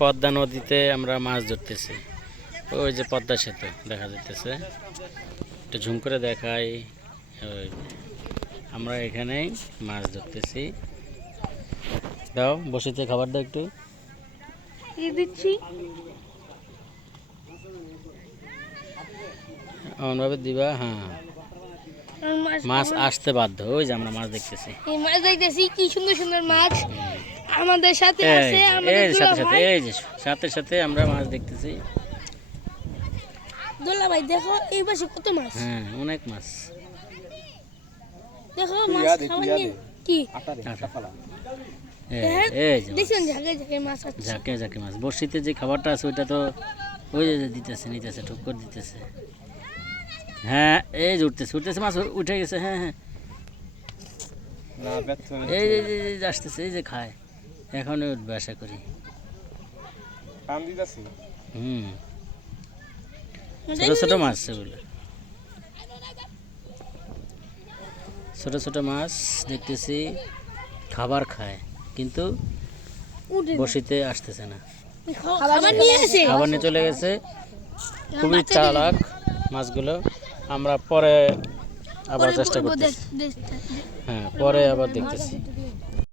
পদ্মা নদীতে আমরা মাছ ধরতেছি। ওই যে পদ্মা সেতু দেখা যাইতেছে, একটু ঝুম করে দেখাই। ওই আমরা এখানেই মাছ ধরতেছি। দাও বসিতে খাবার দাও একটু দিচ্ছি। এমনভাবে দিবা। হ্যাঁ, মাছ আসতে বাধ্য। ওই যে আমরা মাছ দেখতেছি, এই মাছ দেখতেছি, কি সুন্দর সুন্দর মাছ আমাদের সাথে আছে। আমাদের এই সাথে সাথে এই যে সাথে সাথে আমরা মাছ দেখতেছি। দোলা ভাই দেখো এই পাশে কত মাছ। হ্যাঁ, অনেক মাছ। দেখো মাছ খাওয়ার নিয়ে কি এই যে দেখছেন, ঝাঁকে ঝাঁকে মাছ আছে। ঝাঁকে ঝাঁকে মাছ। বড়শিতে যে খাবারটা আছে ওইটা তো ওই যে দিতেছে, নিতেছে, ঠুক করে দিতেছে। হ্যাঁ, এই যে উঠতেছে উঠতেছে মাছ উঠে গেছে। হ্যাঁ হ্যাঁ, এই যে আসতেছে, এই যে খায়, এখনই উঠবে আশা করি। হুম, ছোট ছোট মাছ সেগুলো, ছোট ছোট মাছ দেখতেছি, খাবার খায় কিন্তু বড়শিতে আসতেছে না। খাবার নিয়ে এসে খাবার নিয়ে চলে গেছে। খুবই চালাক মাছগুলো। আমরা পরে আবার চেষ্টা করতেছি। হ্যাঁ, পরে আবার দেখতেছি।